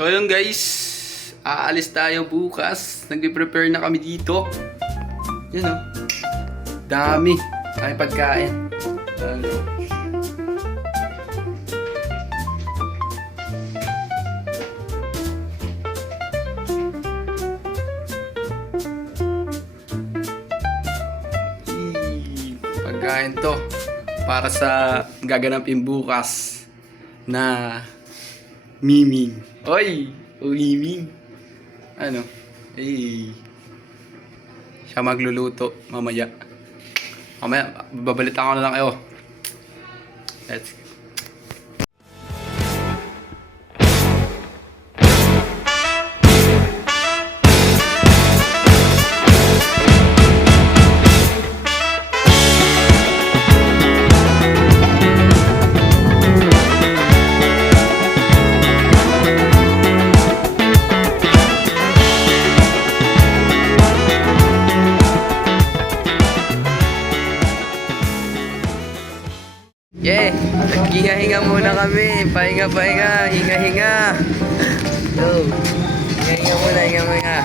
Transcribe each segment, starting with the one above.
So yun guys, aalis tayo bukas. Nagpe-prepare na kami dito. Yun o. Dami. Ay pagkain. Pagkain to para sa gaganapin bukas na miming. Oy! Miming. Ano? Siya magluluto mamaya. Mamaya, babalitaan ko na lang kayo. Let's go. Yeah, hinga-hinga muna kami. Pahinga. Hinga-hinga. So, hinga-hinga muna.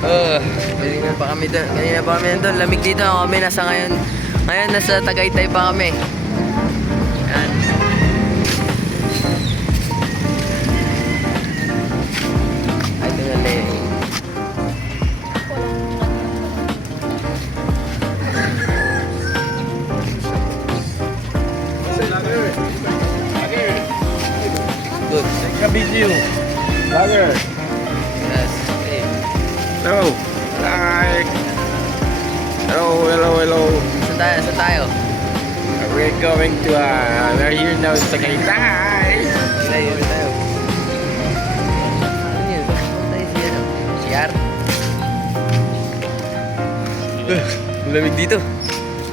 Oh, kanina pa kami doon. Lamig dito kami. Ngayon nasa Tagaytay pa kami. Yan. Ito na lang. Good. Take a video. Vlogger. Yes. Okay. Hello. Like. Hello. Saan tayo? We're going to, we're here now in Tagaytay. Tayo. Ano yun? Tayo siya. CR? Lamig dito.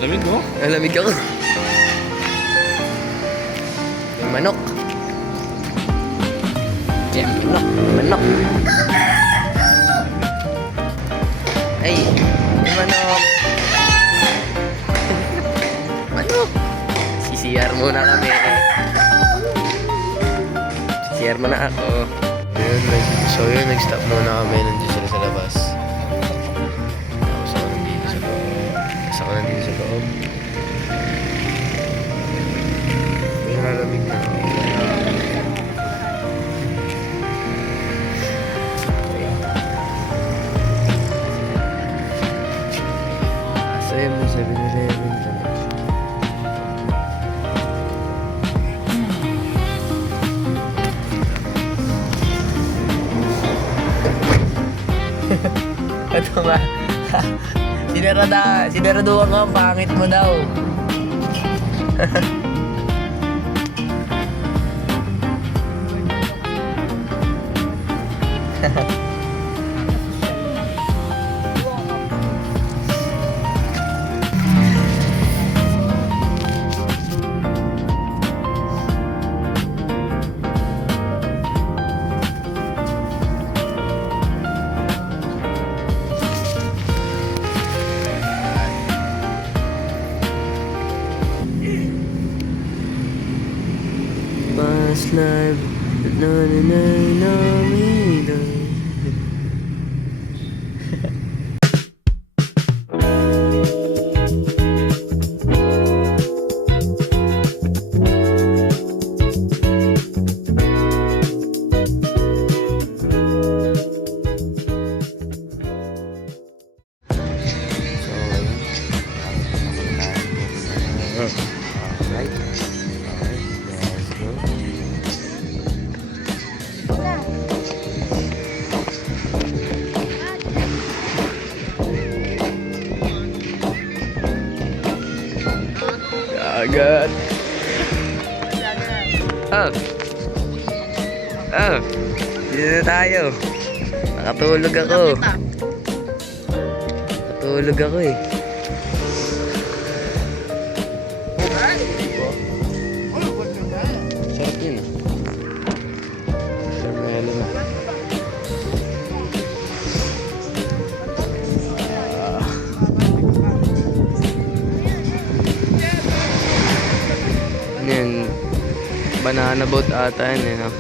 Lamig mo? Lamig ako. May manok. Yeah, manok. Ay, may manok. Manok. CCR muna kami. CCR muna ako. Yun, nag-stop muna kami. Nandiyan sila sa labas. Tapos ako nandito sa loob. May nararamig na ako. Saya mo 7-Eleven ka na. Ito ba? Sinaraduhan ka, pangit mo daw. Past life, na me. Right. Let's go. Agad. Dito na tayo. Nakatulog ako eh. Sarap yun. Caramelo na. Banana boat ata yan eh, no?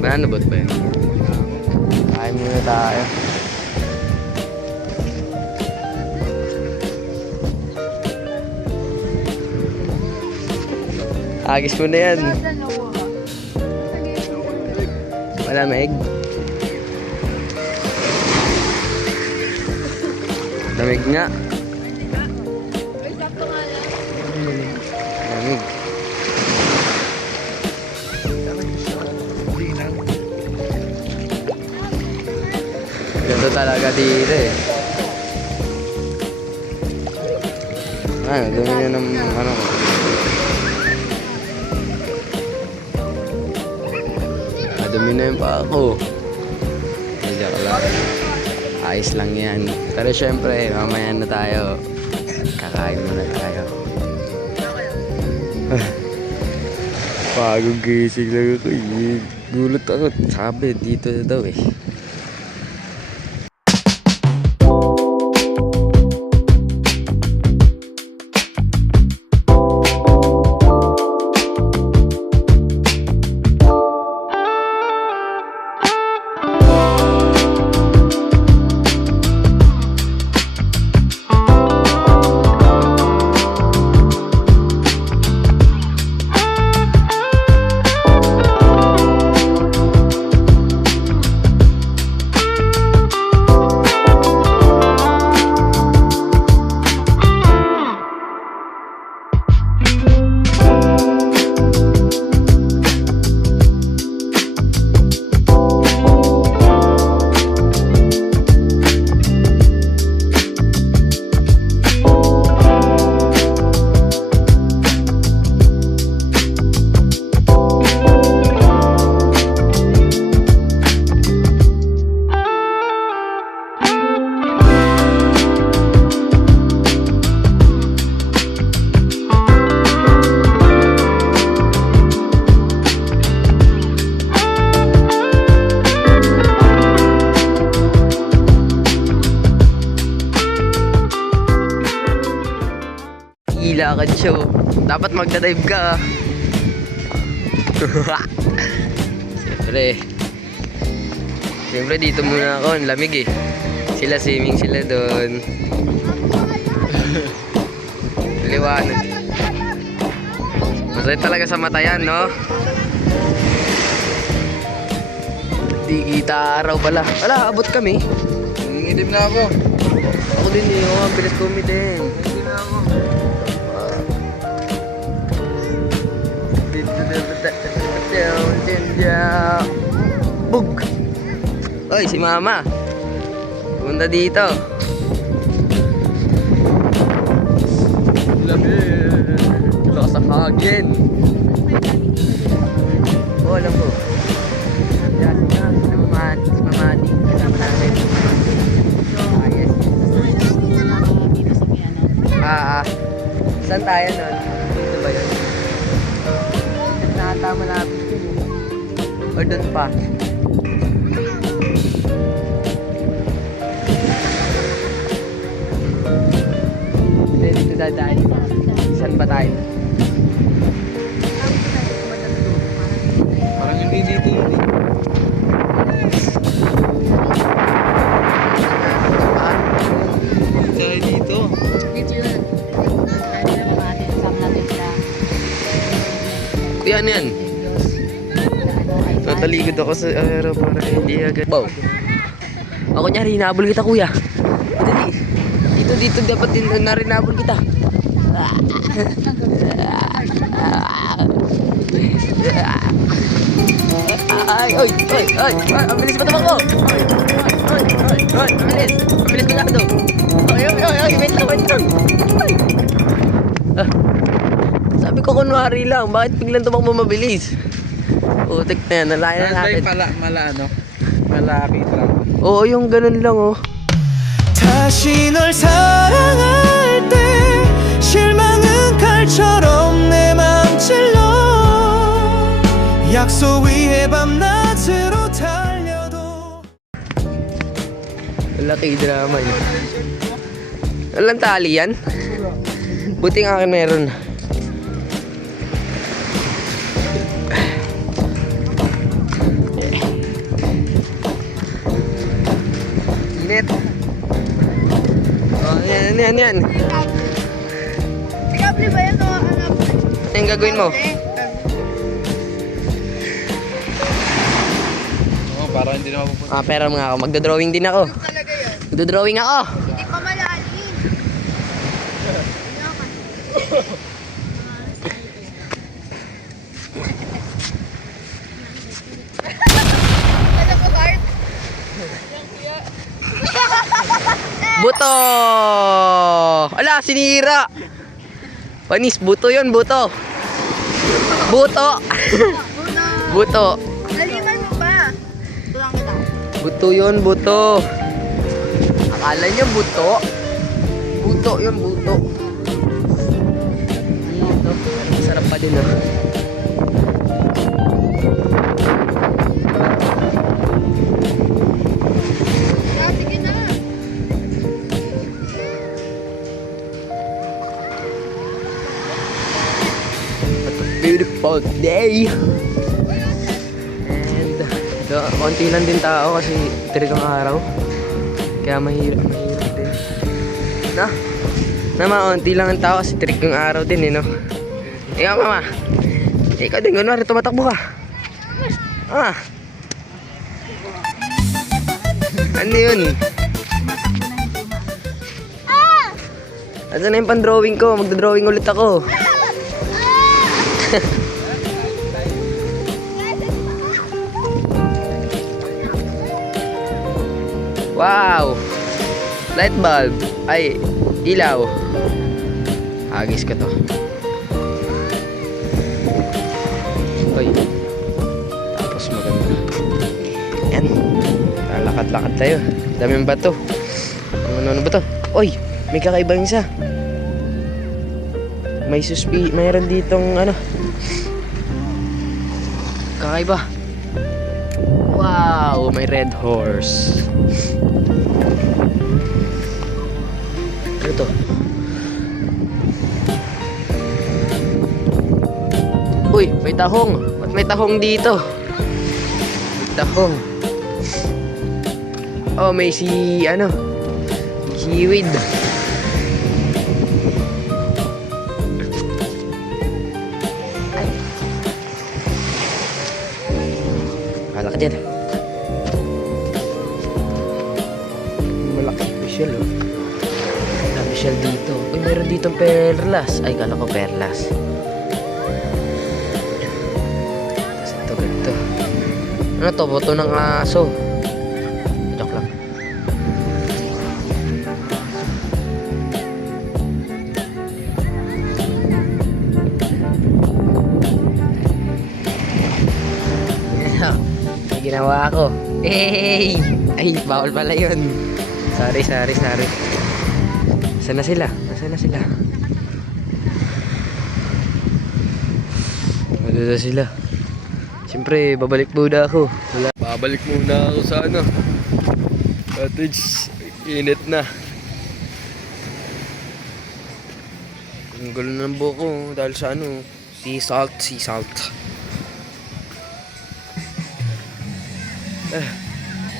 Banana boat ba yun? Kain muna tayo. Agis mo na yan. Malamig. Lamig nga. Lamig. Ganito talaga dito eh. Ano, dumi na ng ano. Dumi na yung pa ako. Medyo lang. Ayos lang yan. Pero syempre, mamaya na tayo. Kakain muna tayo. Pagong gising lang ako. Gulat ako. Sabi, dito na daw eh. Lakad show. Dapat magda-dive ka. Siyempre dito muna ako. Ang lamig eh. Sila swimming sila doon. Liwanag. Masaya talaga sa mata yan, no? Di kita araw pala. Wala, abot kami. Nangingitim na ako. Ako din eh. Oh, ang bilis kumitin. Nangingitim na ako. Bug! Oy, si Mama. Punta dito. Lamig. Lakas ang hagin. Oh, alam ko. Yan na, si Mamani. Kasama namin. Ah, yes. Saan tayo nun? Dito ba yun? Tama namin yun. Or doon pa? Hindi, dito dadaan. Saan ba tayo? Parang hindi dito yun eh. Tayo dito. Dito yun. Pwede naman natin. Kasama natin sila. Yan yan. Tatalikod ako sa aero para hindi agad. Wow. Ako nyari, hinabol kita kuya. Dito dapat din narinabol kita. Ay, oy, ang bilis pa tumakbo. Oy, ang bilis ka to. Oy, wait lang. Sabi ko kunwari lang, bakit biglang tumakbo mabilis? Putik na yan, nalayan na natin. Malapit lang. Oo, yung ganun lang oh. 다시 널 사랑할 때 실망은 칼처럼 내 맘 찔러 약속 위에 밤낮으로 달려도 Laki drama yun. Walang tali yan? Buti nga akin meron. Yan. Kable ba yan o anak? Ano yung gagawin mo? Oo, para hindi na mapupunta. Pera mga ako. Magdodrawing din ako. Talaga yan. Magdodrawing ako. Hindi pa malalim. Alam ko, Heart? Buto! Ala, sinira! Panis, buto yun, buto. Buto! Buto. Laliman mo ba? Tulang kita. Buto yun, buto. Akala niyo buto? Buto yun, buto. Dito. Sarap pa din, oh. Sige na. Beautiful day. And konti lang din tao kasi tirigang araw. Kaya mahirap din. Konti lang ang tao kasi tirigang araw din no. Ikaw mama. Ikaw din kunwari tumatakbo ka. Ano yun? Asan na yung pan-drawing ko? Magdodrawing ulit ako. Wow! Light bulb. Ay, ilaw. Agis ko to. Oy. Tapos maganda. Yan. Lalakad-lakad tayo. Daming bato. Ano ba to? Oy! May kakaibang isa. Mayroon ditong ano. Kakaiba. Wow! May red horse. Ano to? Uy! May tahong! Ba't may tahong dito? May tahong. Oh, may seaweed. Malaki dyan. Malaki shell, oh. Dami shell dito. Uy, meron ditong perlas. Ay, kala ko perlas. Tapos ito, ganito. Ano to? Boto ng aso. Joke lang. May ginawa ako. Hey! Ay, bawal pala yun. Sorry. Nasaan na sila? Ano na sila? Siyempre, babalik muna ako. Babalik muna ako sa cottage. Init na. Ang gulo ng buko dahil sa sea salt.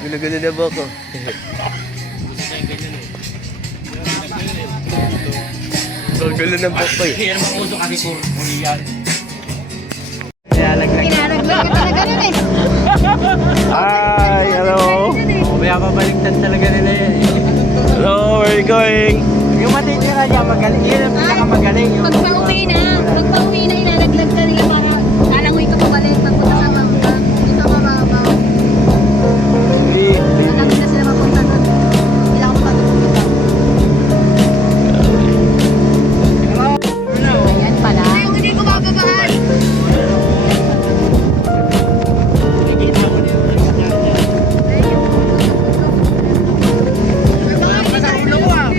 Gulo-gulo na ba ako? Gulo ng buko eh. Kinaraglag ka talaga nun eh. Hi, hello. May babaliktad talaga nila yan. Hello, where are you going? Yung matitira niya, magaling. Yun ang pinakamagaling. Pag pauwi na, ilalaglag ka nila para alangoy ka pabalik. Pagpunta sa bangka. Dito ka mababaw. Malaki na sila mapunta nun. Kailangan ko pagpunta. Ayan pala. Hindi ko mababaan.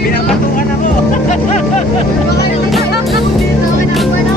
Binabatukan ako. Baka naman ako dito. Wala.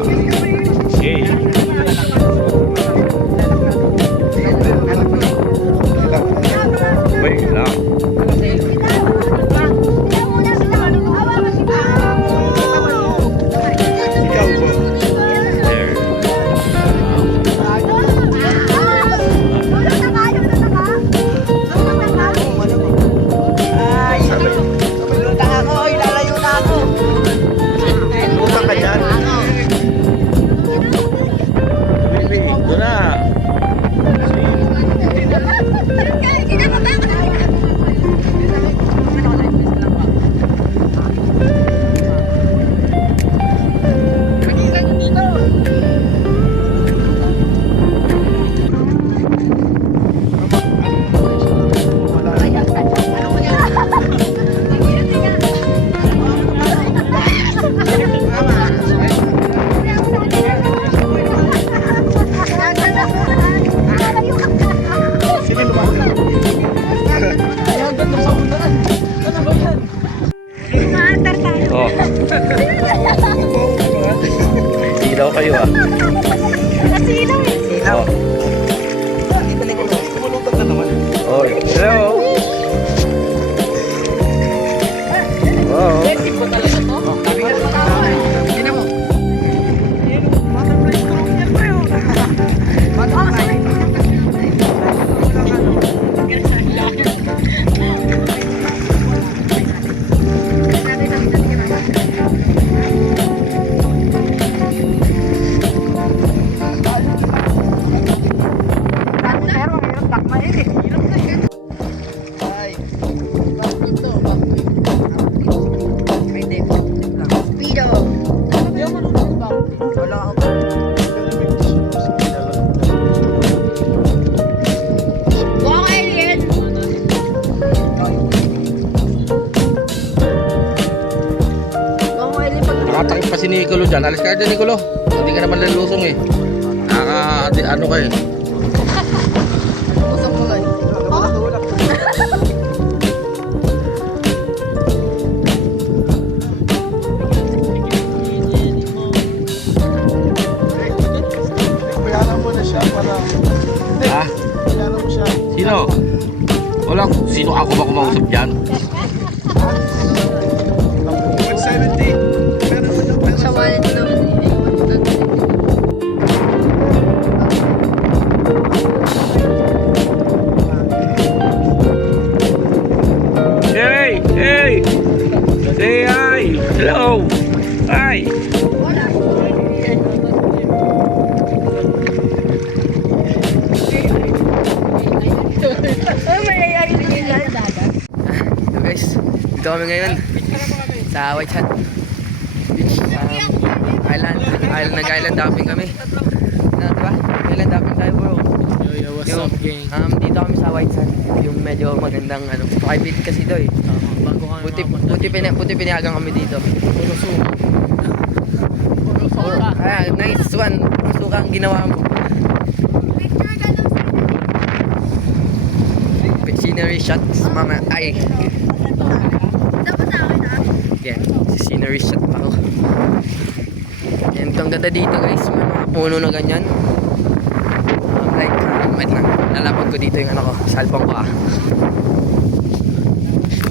Okay. Wait lang. There. Utang ka dyan. Bibi, doon na. Oh. Ilaw kayo ah. Oh. Oh, hello. Oh. Nakatakip pa si Nicolo dyan. Alis ka dyan, Nicolo. Hindi ka naman lalusong eh. Ano ka eh. Ha? Sino? Wala. Sino ako ba kumausap dyan? Sa wallet naman Hey! Hey! Say hi! Hello! Hi! So guys, dito kami ngayon sa White Hat Beach, nag-island hopping kami. Diba? Island hopping tayo bro. Yo, what's Yung, up, gang? dito kami sa White Sand, yung medyo magandang private kasi ito eh. Bago ka Puti pinayagan kami dito. Nice one. Suka ang ginawa mo. Scenery shots mga ay. Yan, scenery shot pa ako. Yan, itong ganda dito guys, may mga puno na ganyan. Wait lang, lalapag ko dito yung ano ko, cellphone ko ah.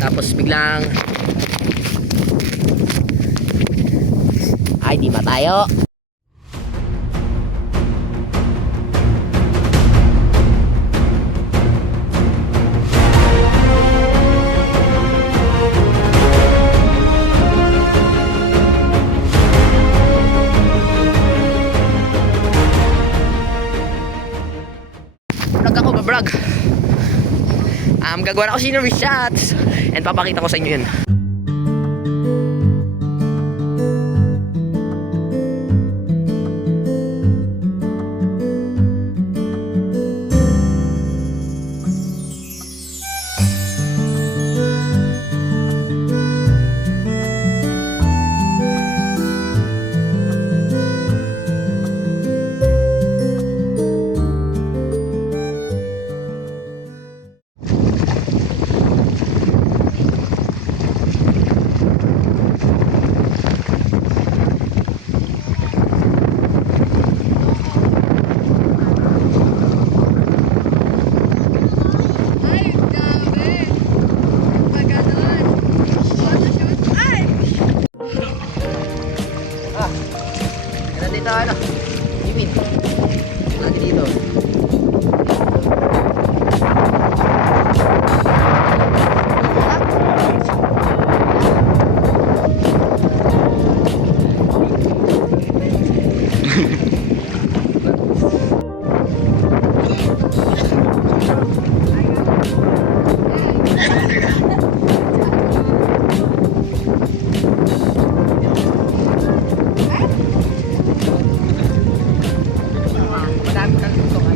Tapos biglang ay di ba tayo? Vlog. Gagawa na ako scenery shots and papakita ko sa inyo yun. Ano dito ano? Imin. Natin dito.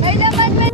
Ay, laman, may...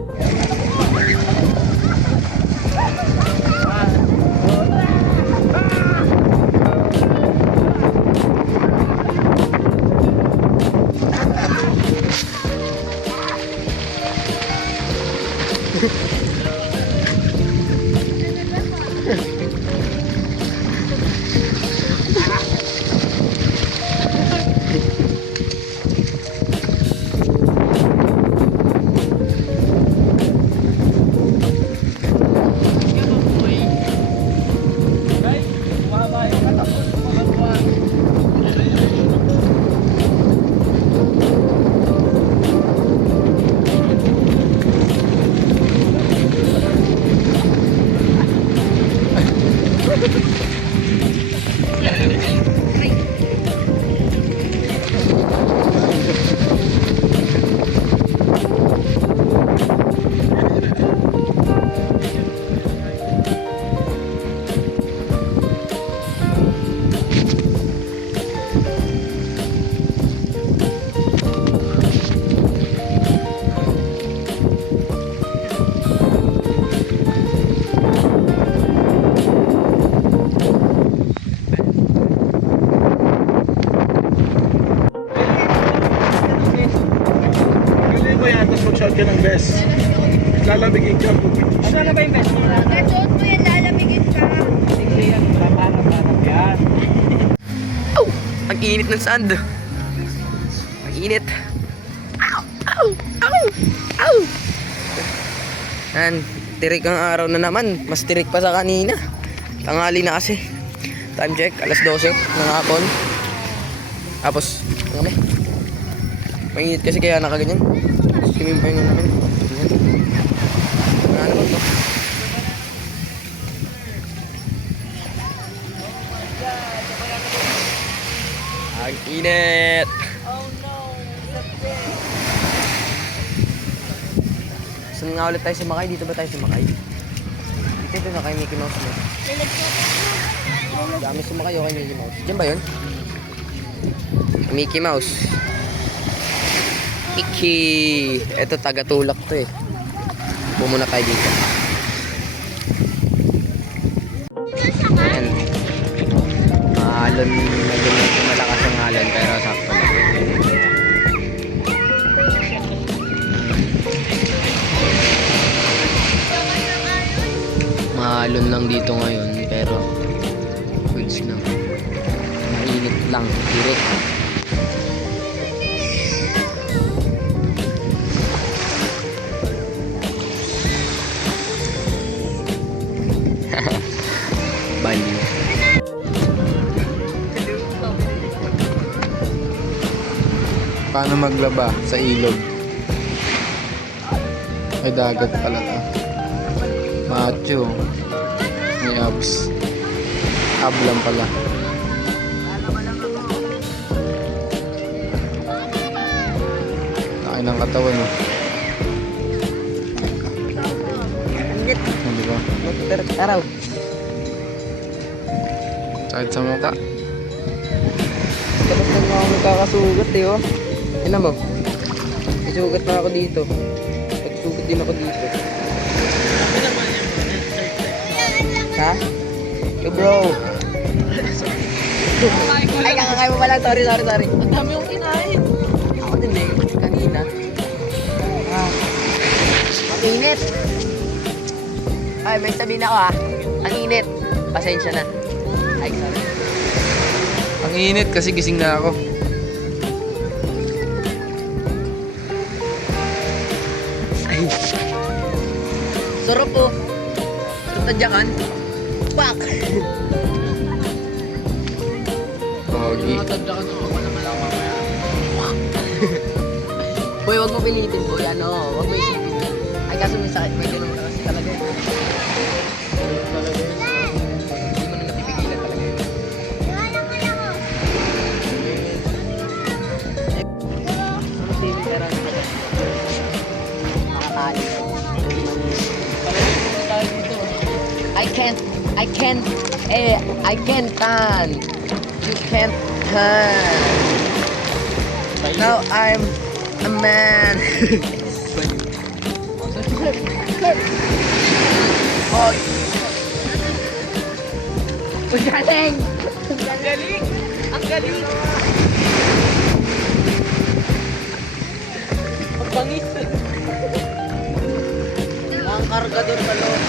Galing mo yan, tapos mag-shot ka ng best. Lalamigin ka. Gasuot mo yan, lalamigin ka. Ang init ng sand. Ang init. Ow! Ow! Ow! Ow! Yan, tirik ang araw na naman. Mas tirik pa sa kanina. Tanghali na kasi. Time check, alas 12 ng hapon. Tapos, ano kami? Mainit kasi kaya nakaganyan. Swimming pa yun namin. Ano ba ito? Ang init! Saan nga ulit tayo sumakay? Dito ba tayo sumakay? Dito na kay Mickey Mouse mo. Dami sumakay o kay Mickey Mouse. Diyan ba yun? Mickey Mouse. Mickey! Ito taga-tulak to eh. Pumuna tayo dito. Ayan. Alon, medyo malakas ang alon pero sakto lang. Maalon lang dito ngayon pero goods lang. Mainit lang, direct. Bali. Paano maglaba sa ilog? Ay, dagat pala ta. Macho. May abs. Ab lang pala. Laki ng katawan, no? Init. Ano ba? Araw. Kahit sa mukha. Tapos na ako magkakasugat eh, oh. Tignan mo. May sugat na ako dito. Nagsugat din ako dito. Ha? Yo bro. Ay, kakakain mo pa lang. Sorry. Ang dami yung kinain. Ako din eh. Kanina. Ah. Ang init. Ay, may sabihin ako ah. Ang init. Pasensya na. Ay, sorry. Ang init kasi gising na ako. Ay. Sarap po. Tadyakan. Pak! Pogi. Tadyakan ako. Wala ka lang mamaya. Boy, wag mo pilitin, boy. Ano, wag mo isipin yan. Ay, kaso may sakit. May ganun ka kasi talaga. Hindi mo na napipigilan talaga yun. Ano saving pera na ba? Nakatali. I can't turn. You can't turn. Now I'm a man. Oh. Ang galing! Ang galing! Ang galing! Ang bangis! Ang kargador pa loob.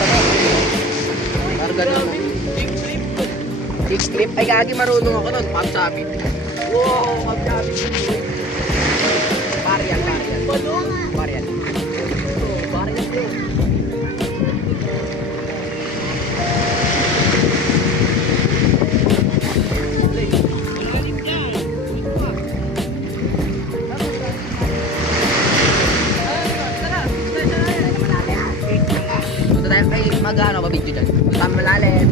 Kargador. Kickflip. Ay, gagi, marunong ako nun. Pagsabi. Wow, pagsabi. Varian. Varian. Varian bro. Punta tayo kay mag-ano ba video dyan? Punta malalim.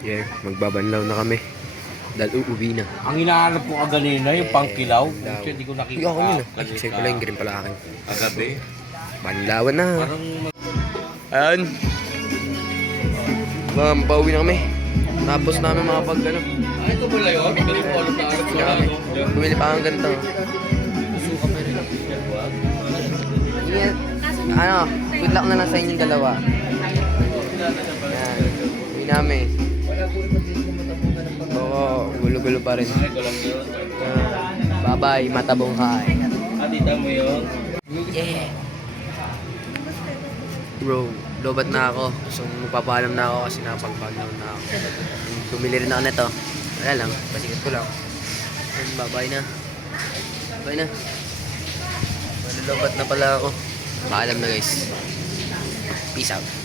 Yeah, magbabanlaw na kami. Dahil uuwi na. Ang hinahanap ko kanina, yung pangkilaw. Kasi hindi ko nakita. Hindi ako yun ah. Ay, sa'yo pala yung green pala akin. Agabi. Banlawan na. Parang Ayun. Pauwi na kami. Tapos namin mga pag ano. ay, ito pala yun. Ito rin po alam na arap Uwi na kami. Bumili pa ang ganito. Yan. Ano, good luck na lang sa inyong dalawa. Yan. Uwi namin. Oo, gulo-gulo pa rin. Bye-bye, matabong kay. Atita mo yun. Yeah. Bro, lobat na ako. So, magpapaalam na ako kasi napag-backdown na ako. Tumili rin ako nito. Wala lang, pasikat ko lang. And bye-bye na. Bye na. Malolobat na pala ako. Paalam na guys. Peace out.